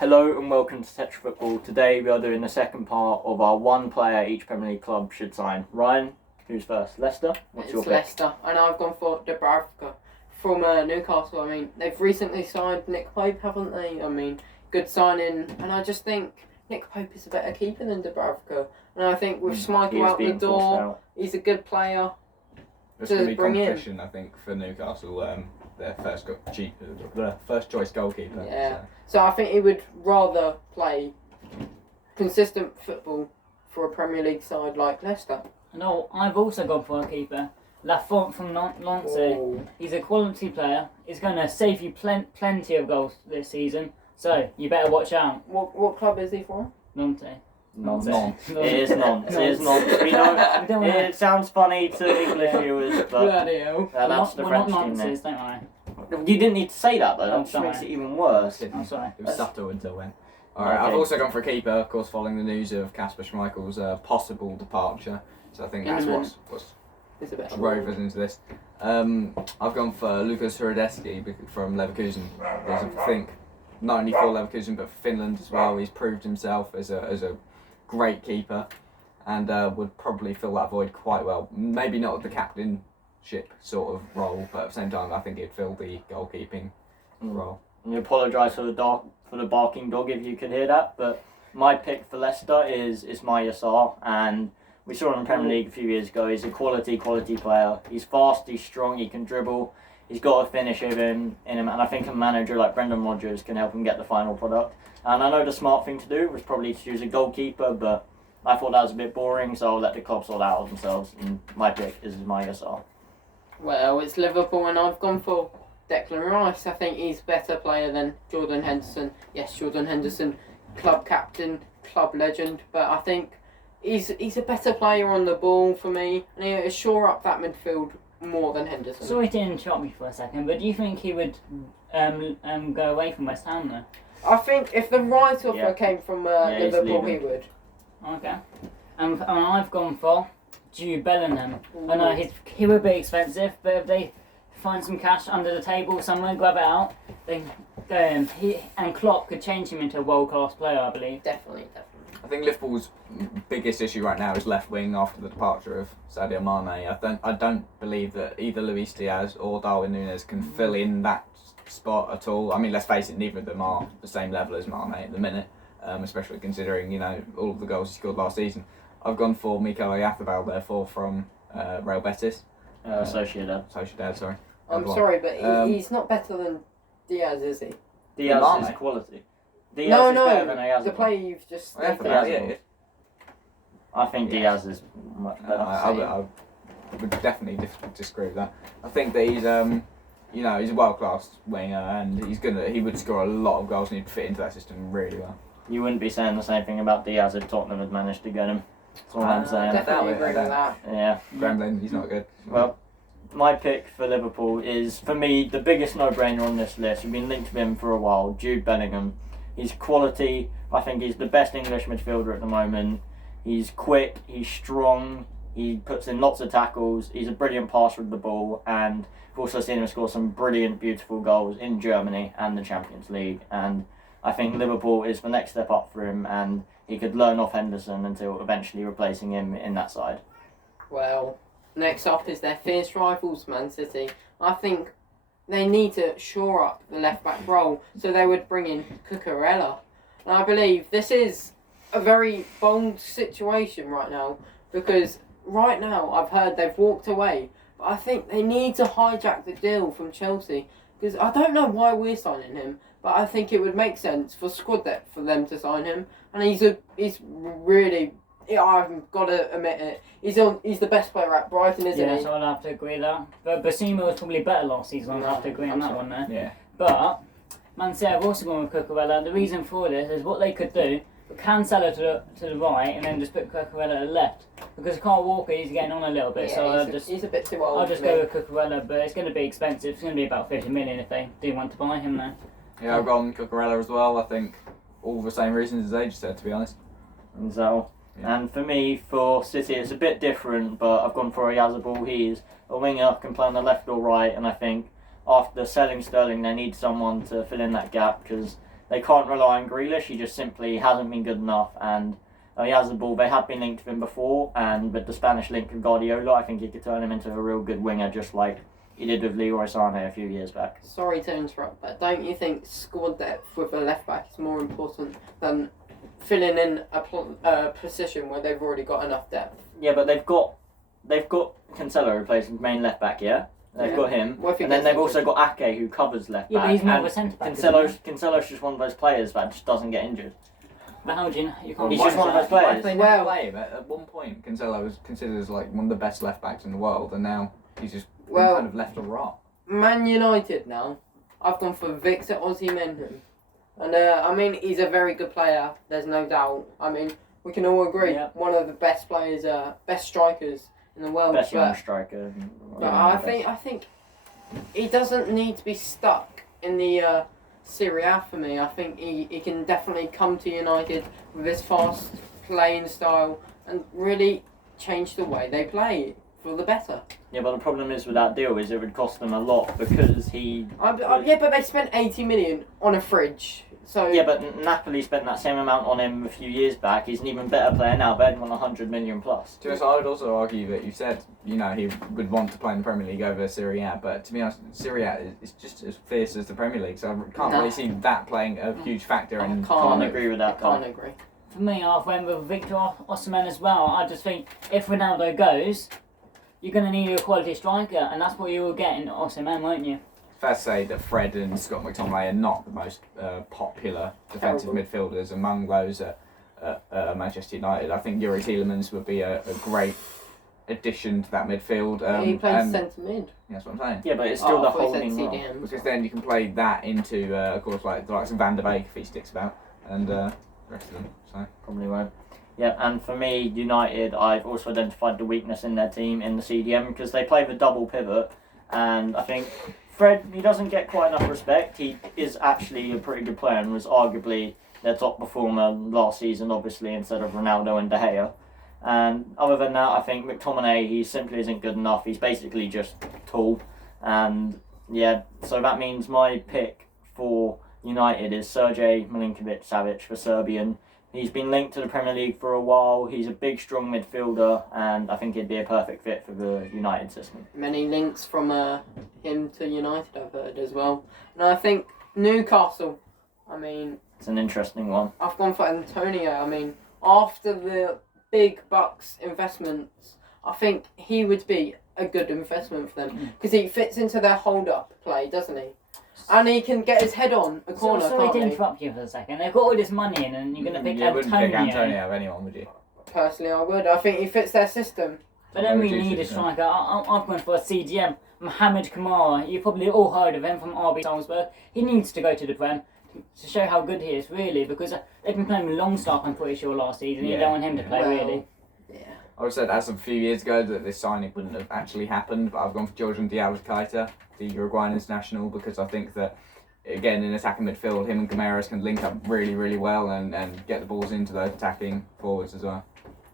Hello and welcome to Tetra Football. Today we are doing the second part of our one player each Premier League club should sign. Ryan, who's first? Leicester? What's your pick? Leicester, and I've gone for Dubravka from Newcastle. I mean, they've recently signed Nick Pope, haven't they? I mean, good signing, and I just think Nick Pope is a better keeper than Dubravka. And I think with Schmeichel out the door, he's a good player. There's going to be competition, I think, for Newcastle. Their first choice goalkeeper. Yeah. So I think he would rather play consistent football for a Premier League side like Leicester. No, I've also gone for a keeper. Lafont from Nantes. Oh. He's a quality player. He's going to save you plenty of goals this season. So you better watch out. What club is he from? Nantes. Nantes. It is Nantes. It is Nantes. We know, it sounds funny to English viewers, but Bloody hell. that's the French team there. Don't worry. You didn't need to say that though, that I'm just sorry. makes it even worse. I'm sorry. It was subtle until when. Alright, Okay. I've also gone for a keeper, of course, following the news of Kasper Schmeichel's possible departure. So I think that's what's It's a bit drove us into this. I've gone for Lukas Hradecky from Leverkusen. Because I think not only for Leverkusen but for Finland as well, he's proved himself as a great keeper and would probably fill that void quite well. Maybe not the captainship sort of role, but at the same time I think he'd fill the goalkeeping role. And you apologise for the barking dog if you could hear that, but my pick for Leicester is Ismail Yassar, and we saw him in the Premier League a few years ago. He's a quality player. He's fast, he's strong, he can dribble, he's got a finish in him, and I think a manager like Brendan Rodgers can help him get the final product. And I know the smart thing to do was probably to choose a goalkeeper, but I thought that was a bit boring, so I'll let the club sort out themselves, and my pick is Ismail Yassar. Well, it's Liverpool, and I've gone for Declan Rice. I think he's a better player than Jordan Henderson. Yes, Jordan Henderson, club captain, club legend, but I think he's a better player on the ball for me, and he'll shore up that midfield more than Henderson. Sorry to interrupt you for a second, but do you think he would go away from West Ham though? I think if the right offer came from Liverpool, he leaving. would. Okay. And I've gone for Jude Bellingham. I know he would be expensive, but if they find some cash under the table somewhere, grab it out, then and Klopp could change him into a world-class player, I believe. Definitely. I think Liverpool's biggest issue right now is left wing after the departure of Sadio Mane. I don't believe that either Luis Diaz or Darwin Núñez can fill in that spot at all. I mean, let's face it, neither of them are the same level as Mane at the minute, especially considering all of the goals he scored last season. I've gone for Mikel Oyarzabal, therefore, from Real Betis. Sociedad. Sorry. I'm sorry, but he's not better than Diaz, is he? Diaz is quality. Diaz is better than Oyarzabal. The player you've just stated. Oyarzabal. I think Diaz is much better. I would definitely disagree with that. I think that he's he's a world class winger and he would score a lot of goals and he'd fit into that system really well. You wouldn't be saying the same thing about Diaz if Tottenham had managed to get him. That's all I'm saying. Definitely agree with that. Yeah. Gremlin, he's not good. Well, my pick for Liverpool is, for me, the biggest no-brainer on this list. We've been linked with him for a while, Jude Bellingham. He's quality. I think he's the best English midfielder at the moment. He's quick, he's strong, he puts in lots of tackles, he's a brilliant passer of the ball, and we've also seen him score some brilliant, beautiful goals in Germany and the Champions League. And I think Liverpool is the next step up for him, and he could learn off Henderson until eventually replacing him in that side. Well, next up is their fierce rivals, Man City. I think they need to shore up the left-back role, so they would bring in Cucurella. And I believe this is a very bold situation right now, because right now I've heard they've walked away, but I think they need to hijack the deal from Chelsea, because I don't know why we're signing him, but I think it would make sense for squad depth for them to sign him, and he's really, I've got to admit it, he's the best player at Brighton, isn't he? Yeah, so I'll have to agree with that. But Basima was probably better last season, I'll have to agree on that one there. Yeah. But Man City have also gone with Cucurella. The reason for this is what they could do, Cancelo to the right and then just put Cucurella to the left. Because Kyle Walker, he's getting on a little bit, so he's a bit too old. I'll just go with Cucurella, but it's going to be expensive. It's going to be about 50 million if they do want to buy him there. Yeah, I've gone Cucurella as well. I think all the same reasons as they just said, to be honest. And for me, for City, it's a bit different, but I've gone for Oyarzabal. He's a winger, can play on the left or right, and I think after selling Sterling, they need someone to fill in that gap because they can't rely on Grealish. He just simply hasn't been good enough, and he has the ball. They have been linked to him before, and with the Spanish link with Guardiola, I think he could turn him into a real good winger, just like he did with Leroy Sané a few years back. Sorry to interrupt, but don't you think squad depth with a left back is more important than filling in a position where they've already got enough depth? Yeah, but they've got Cancelo replacing main left back. Yeah, they've got him, Well, if he and then gets they've also got Ake who covers left Yeah, back. but he's more of and a centre back. isn't Cancelo's just one of those players that just doesn't get injured. he? But how do you know? You can't. He's Why- just one of those why players. did they Well- never play him? At one point, Cancelo was considered as like one of the best left backs in the world, and now he's just been Well- kind of left to rot. Man United now, I've gone for Victor Osimhen. And I mean, he's a very good player, there's no doubt. I mean, we can all agree, Yeah. one of the best players, best strikers in the world. Best young but striker. I think he doesn't need to be stuck in the Serie A for me. I think he can definitely come to United with his fast playing style and really change the way they play for the better. Yeah, but the problem is with that deal is it would cost them a lot because he. Yeah, but they spent 80 million on a fridge. So Yeah, but Napoli spent that same amount on him a few years back. He's an even better player now. They'd want 100 million plus. To be honest, I would also argue that you said, he would want to play in the Premier League over Serie A, but to be honest, Serie A is just as fierce as the Premier League, so I can't No. really see that playing a huge factor. I And Can't agree with I that. can't though. agree. For me, I've went with Victor Osimhen as well. I just think if Ronaldo goes, you're going to need a quality striker, and that's what you will get in Osimhen, won't you? fair to say that Fred and Scott McTominay are not the most popular defensive midfielders among those at Manchester United. I think Yuri Tielemans would be a great addition to that midfield. He plays and centre mid. that's what I'm saying. Yeah, but it's still the I thought he said holding role. CDM. Because then you can play that into, of course, like the likes of Van der Beek if he sticks about, and the rest of them. So Probably won't. Yeah, and for me, United, I've also identified the weakness in their team in the CDM because they play the double pivot, and I think Fred, he doesn't get quite enough respect. He is actually a pretty good player and was arguably their top performer last season, obviously, instead of Ronaldo and De Gea. And other than that, I think McTominay, he simply isn't good enough. He's basically just tall. And yeah, so that means my pick for United is Sergej Milinkovic-Savic for Serbian. He's been linked to the Premier League for a while. He's a big, strong midfielder, and I think he'd be a perfect fit for the United system. Many links from him to United, I've heard as well. And I think Newcastle, I mean, It's an interesting one. I've gone for Antonio. I mean, after the big bucks investments, I think he would be a good investment for them because he fits into their hold-up play, doesn't he? And he can get his head on a corner, Sorry can't to he? interrupt you for a second. They've got all this money in, and you're going to pick you wouldn't Antonio. pick Antonio of anyone, would you? Personally, I would. I think he fits their system. But then we Reduce need it, a yeah. striker. I've gone for a CDM. Mohamed Kamara. You've probably all heard of him from RB Salzburg. He needs to go to the Prem to show how good he is, really, because they've been playing with Longstaff, I'm pretty sure, last season. You Yeah. don't want him to play, Well, really. Yeah. I would have said as of a few years ago that this signing wouldn't have actually happened, but I've gone for Georgian Diaz-Keita, the Uruguayan international, because I think that, again, in attacking midfield, him and Guimaraes can link up really, really well and get the balls into those attacking forwards as well.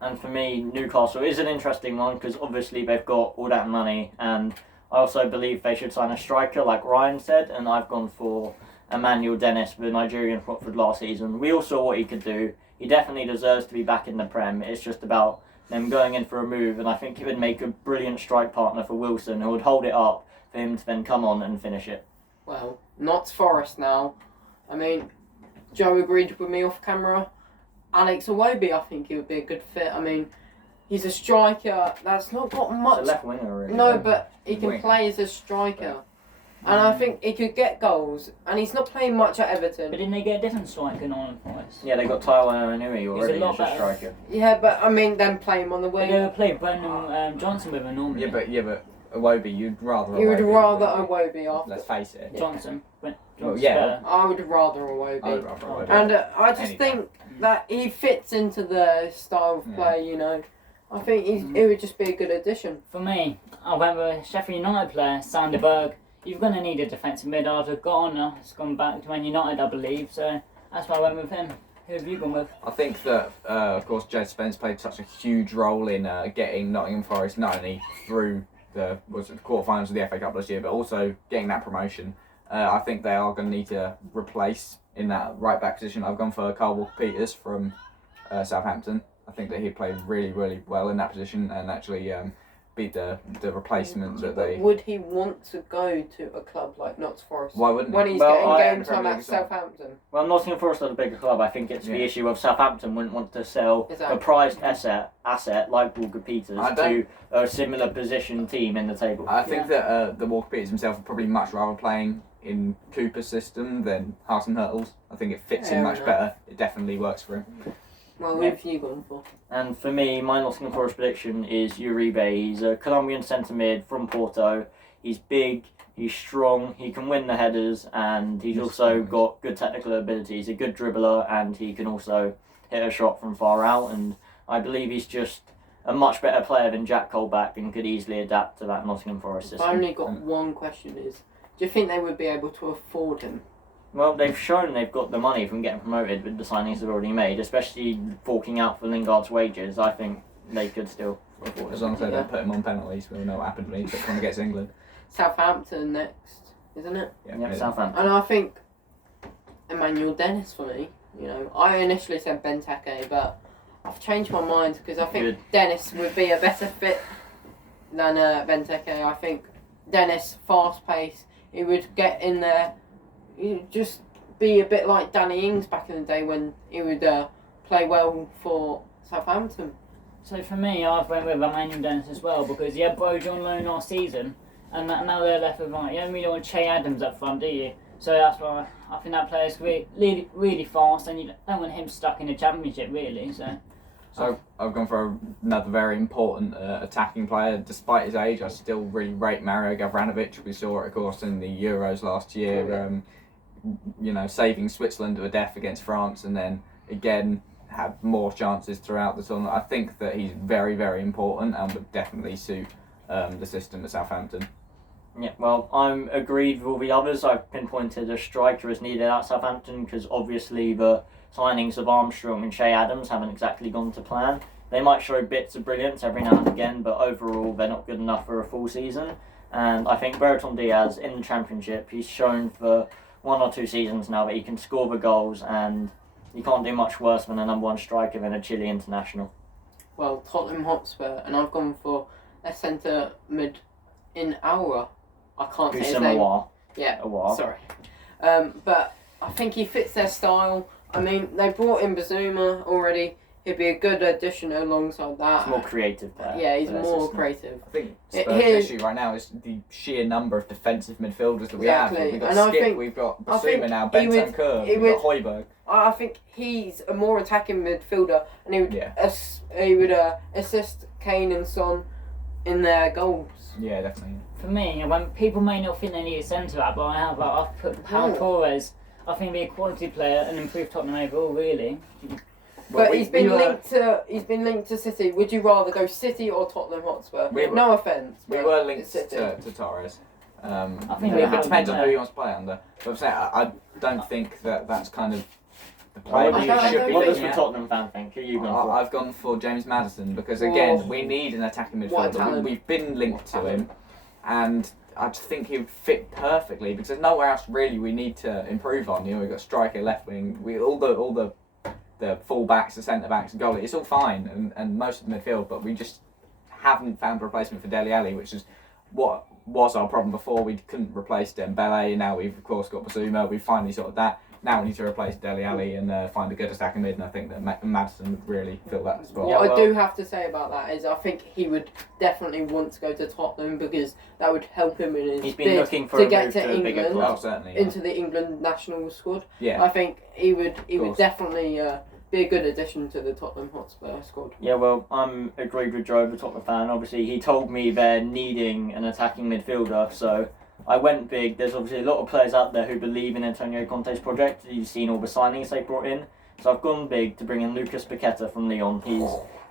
And for me, Newcastle is an interesting one because obviously they've got all that money, and I also believe they should sign a striker, like Ryan said, and I've gone for Emmanuel Dennis, the Nigerian Watford last season. We all saw what he could do. He definitely deserves to be back in the Prem. It's just about them going in for a move, and I think it would make a brilliant strike partner for Wilson, who would hold it up for him to then come on and finish it. Well, not Forest now. I mean, Joe agreed with me off camera. Alex Iwobi, I think he would be a good fit. I mean, he's a striker that's not got It's much. a left winger, really. No, but he can Wing. play as a striker. And I think he could get goals. And he's not playing much at But Everton. didn't they get a different striker on Forest? Yeah, they got Taiwan Anui already lot as a better. striker. Yeah, but I mean, then play him on the They wing. never played Brendan Johnson with him normally. Yeah, but Iwobi, you'd rather. You would Iwobi, rather wouldn't you? Iwobi after. Let's face it. Johnson. Well, Johnson's yeah. better. I would rather I would Iwobi. rather Iwobi. And I just Any think that he fits into the style of Yeah. play, you know. I think he would just be a good addition. For me, I went with a Sheffield United player, Sander Berg. You're going to need a defensive mid after Garner has gone back to Man United, I believe. So that's why I went with him. Who have you gone with? I think that, of course, Jed Spence played such a huge role in getting Nottingham Forest not only through the quarterfinals of the FA Cup last year, but also getting that promotion. I think they are going to need to replace in that right back position, I've gone for Carl Walker-Peters from Southampton. I think that he played really, really well in that position and actually beat the replacement that they. Would he want to go to a club like Notts Forest? Why wouldn't when he? he's Well, getting game time at Southampton? Well, Nottingham Forest are the bigger club. I think it's the Yeah. issue of Southampton wouldn't want to sell Exactly. a prized asset like Walker Peters I to a similar position team in the table. I think that the Walker-Peters himself would probably much rather playing in Cooper's system than Harton Hurtle's. I think it fits him much better. It definitely works for him. Well, who have you gone for? And for me, my Nottingham Forest prediction is Uribe. He's a Colombian centre mid from Porto. He's big, he's strong, he can win the headers, and he's also got good technical ability. He's a good dribbler, and he can also hit a shot from far out. And I believe he's just a much better player than Jack Colback and could easily adapt to that Nottingham Forest system. I've only got one question: do you think they would be able to afford him? Well, they've shown they've got the money from getting promoted with the signings they've already made, especially forking out for Lingard's wages. I think they could still afford As it. long as they don't put him on penalties, we'll know what happened when he took one against England. Southampton next, isn't it? Yeah, Southampton. And I think Emmanuel Dennis for me. You know, I initially said Benteke, but I've changed my mind because I think Good. Dennis would be a better fit than Benteke. I think Dennis, fast pace, he would get in there. He'd just be a bit like Danny Ings back in the day when he would play well for Southampton. So for me, I've went with Emmanuel Dennis as well because he had Broja on loan last season, and now they're left with you don't really want Che Adams up front, do you? So that's why I think that player's really, really fast, and you don't want him stuck in the Championship really. So I've gone for another very important attacking player. Despite his age, I still really rate Mario Gavranovic. We saw it, of course, in the Euros last year. Saving Switzerland to a death against France, and then again had more chances throughout the tournament. I think that he's very, very important and would definitely suit the system at Southampton. Yeah, well, I'm agreed with all the others. I've pinpointed a striker as needed at Southampton because obviously the signings of Armstrong and Che Adams haven't exactly gone to plan. They might show bits of brilliance every now and again, but overall they're not good enough for a full season. And I think Brereton Diaz in the Championship, he's shown for 1 or 2 seasons now that he can score the goals, and you can't do much worse than a number 1 striker than a Chile international. Well, Tottenham Hotspur, and I've gone for a centre mid in Aura. I can't say his name. Yeah, sorry. But I think he fits their style. I mean, they brought in Bazuma already. He'd be a good addition alongside that. He's more creative player. Yeah, he's more creative. I think Spurs' issue right now is the sheer number of defensive midfielders that we have. We've got Skip, we've got Basuma now, Bentancur, we've got Højbjerg. I think he's a more attacking midfielder, and he would assist Kane and Son in their goals. Yeah, definitely. For me, when people may not think they need a centre back, but I've put Pau Torres. I think he'd be a quality player and improve Tottenham overall, really. But he's been linked to City. Would you rather go City or Tottenham Hotspur? No offence. We were linked to Torres. I think it depends on who he wants to play under. But I'm saying I don't think that's kind of the player What does the Tottenham fan think? Who are you going for? I've gone for James Maddison because again we need an attacking midfielder. We've been linked to him, and I just think he would fit perfectly because there's nowhere else really we need to improve on. We've got striker, left wing, all the full backs, the centre backs, goalie. It's all fine, and most of the midfield, but we just haven't found a replacement for Dele Alli, which is what was our problem before. We couldn't replace Dembele, and now we've of course got Basuma. We've finally sorted that. Now we need to replace Dele Alli and find a good attacking mid, and I think that Maddison would really fill that spot. What I do have to say about that is I think he would definitely want to go to Tottenham because that would help him in his bid to get to England, into the England national squad. Yeah. I think he would definitely be a good addition to the Tottenham Hotspur squad. Yeah, well, I'm agreed with Joe, the Tottenham fan. Obviously, he told me they're needing an attacking midfielder, so I went big. There's obviously a lot of players out there who believe in Antonio Conte's project. You've seen all the signings they brought in. So I've gone big to bring in Lucas Paqueta from Lyon.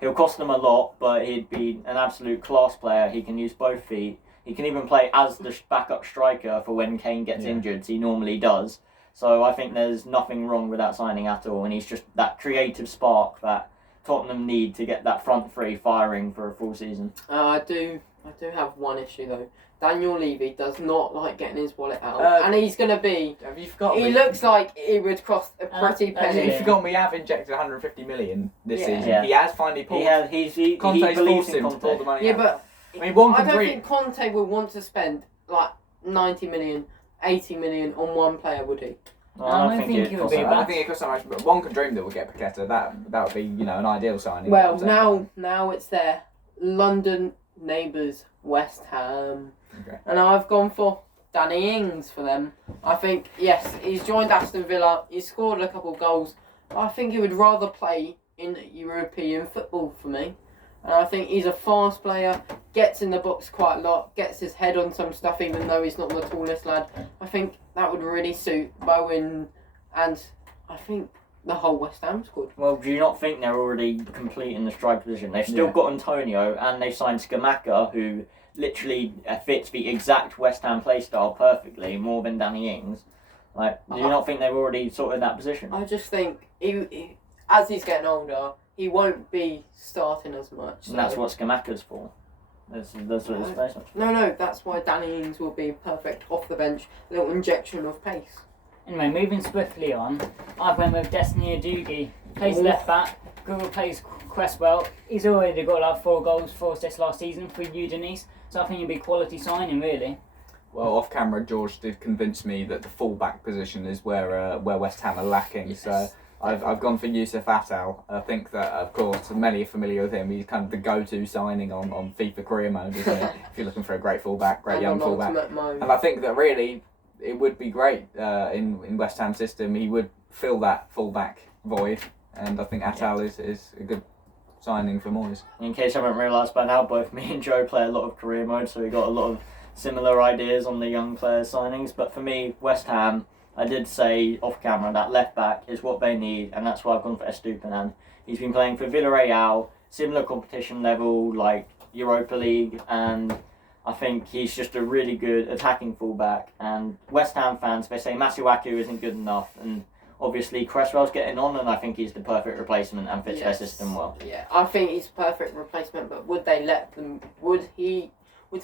He'll cost them a lot, but he'd be an absolute class player. He can use both feet. He can even play as the backup striker for when Kane gets injured, as he normally does. So I think there's nothing wrong with that signing at all. And he's just that creative spark that Tottenham need to get that front three firing for a full season. I do I do have one issue though. Daniel Levy does not like getting his wallet out, and he's gonna be. Have you forgotten? He looks like he would cost a pretty penny. You've forgotten we have injected 150 million this season. Yeah. He has finally pulled. He Conte's believes forced in him to pull the Conte. money Yeah, out. but I mean, one I can don't dream. think Conte would want to spend like 90 million, 80 million on one player, would he? No, I don't think it would costs be that I much. don't think it costs that much, but one can dream that we'll get Paqueta. That would be, an ideal signing. Well, at the same now it's their London neighbours, West Ham, Okay. and I've gone for Danny Ings for them. I think yes, he's joined Aston Villa. He's scored a couple of goals. But I think he would rather play in European football for me. And I think he's a fast player, gets in the box quite a lot, gets his head on some stuff even though he's not the tallest lad. I think that would really suit Bowen and I think the whole West Ham squad. Well, do you not think they're already complete in the striker position? They've still Yeah. got Antonio, and they've signed Scamacca, who literally fits the exact West Ham play style perfectly, more than Danny Ings. Like, do you not think they've already sorted that position? I just think he as he's getting older, he won't be starting as much. And that's so- what Scamacca's for. That's what his place is. No, that's why Danny Ings will be perfect off the bench. A little injection of pace. Anyway, moving swiftly on, I went with Destiny Adugi. Plays Ooh. left back, good replace Cresswell. He's already got like 4 goals, 4 assists last season for Udinese, so I think it'd be quality signing really. Well, off camera, George did convince me that the full-back position is where West Ham are lacking. Yes. So I've gone for Yusuf Attal. I think that, of course, many are familiar with him. He's kind of the go-to signing on FIFA career mode, isn't he? If you're looking for a great fullback, great And young on fullback. ultimate mode. And I think that really it would be great in West Ham's system. He would fill that fullback void, and I think Attal is a good signing for Moyes. In case I haven't realised by now, both me and Joe play a lot of career mode, so we got a lot of similar ideas on the young player signings. But for me, West Ham, I did say off camera that left back is what they need, and that's why I've gone for Estupinan. He's been playing for Villarreal, similar competition level like Europa League, and I think he's just a really good attacking fullback. And West Ham fans, they say Masuaku isn't good enough, and obviously Cresswell's getting on, and I think he's the perfect replacement and fits their system well. Yeah, I think he's a perfect replacement, but would they let them? Would he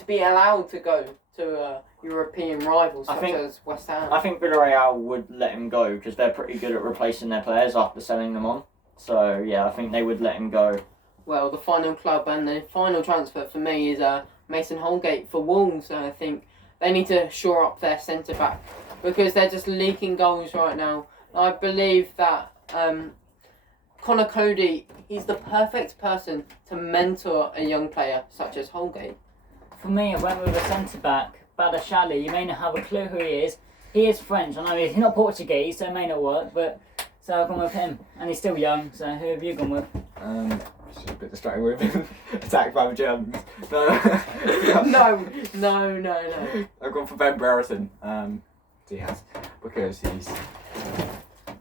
be allowed to go to European rivals I such think- as West Ham? I think Villarreal would let him go because they're pretty good at replacing their players after selling them on. So yeah, I think they would let him go. Well, the final club and the final transfer for me is Mason Holgate for Wolves. And I think they need to shore up their centre back because they're just leaking goals right now. I believe that Connor Cody, he's the perfect person to mentor a young player such as Holgate. For me, I went with a centre back, Badashali. You may not have a clue who he is. He is French. I know he's not Portuguese, so it may not work, but so I've gone with him. And he's still young, so who have you gone with? It's a bit distracting with him. Attacked by the Germans. No. I've gone for Ben Brereton, Diaz, because he's.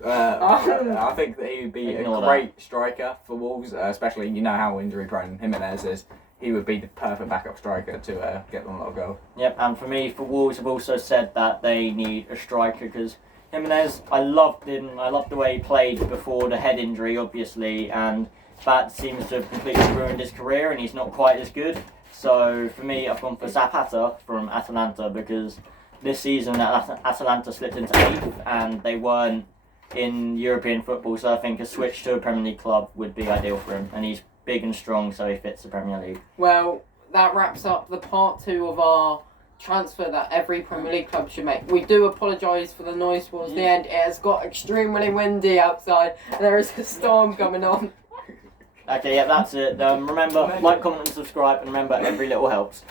I think that he would be Ignore a great striker for Wolves, especially how injury prone Jimenez is. He would be the perfect backup striker to get them a lot of goals. Yep, and for me, for Wolves, I've also said that they need a striker because Jimenez, I loved him. I loved the way he played before the head injury, obviously, and that seems to have completely ruined his career, and he's not quite as good. So for me, I've gone for Zapata from Atalanta because this season Atalanta slipped into 8th and they weren't in European football. So I think a switch to a Premier League club would be ideal for him, and he's big and strong, so he fits the Premier League. Well, that wraps up the part 2 of our transfer that every Premier League club should make. We do apologise for the noise towards the end. It has got extremely windy outside. There is a storm coming on. Okay, yeah, that's it. Remember, like, comment and subscribe, and remember, every little helps.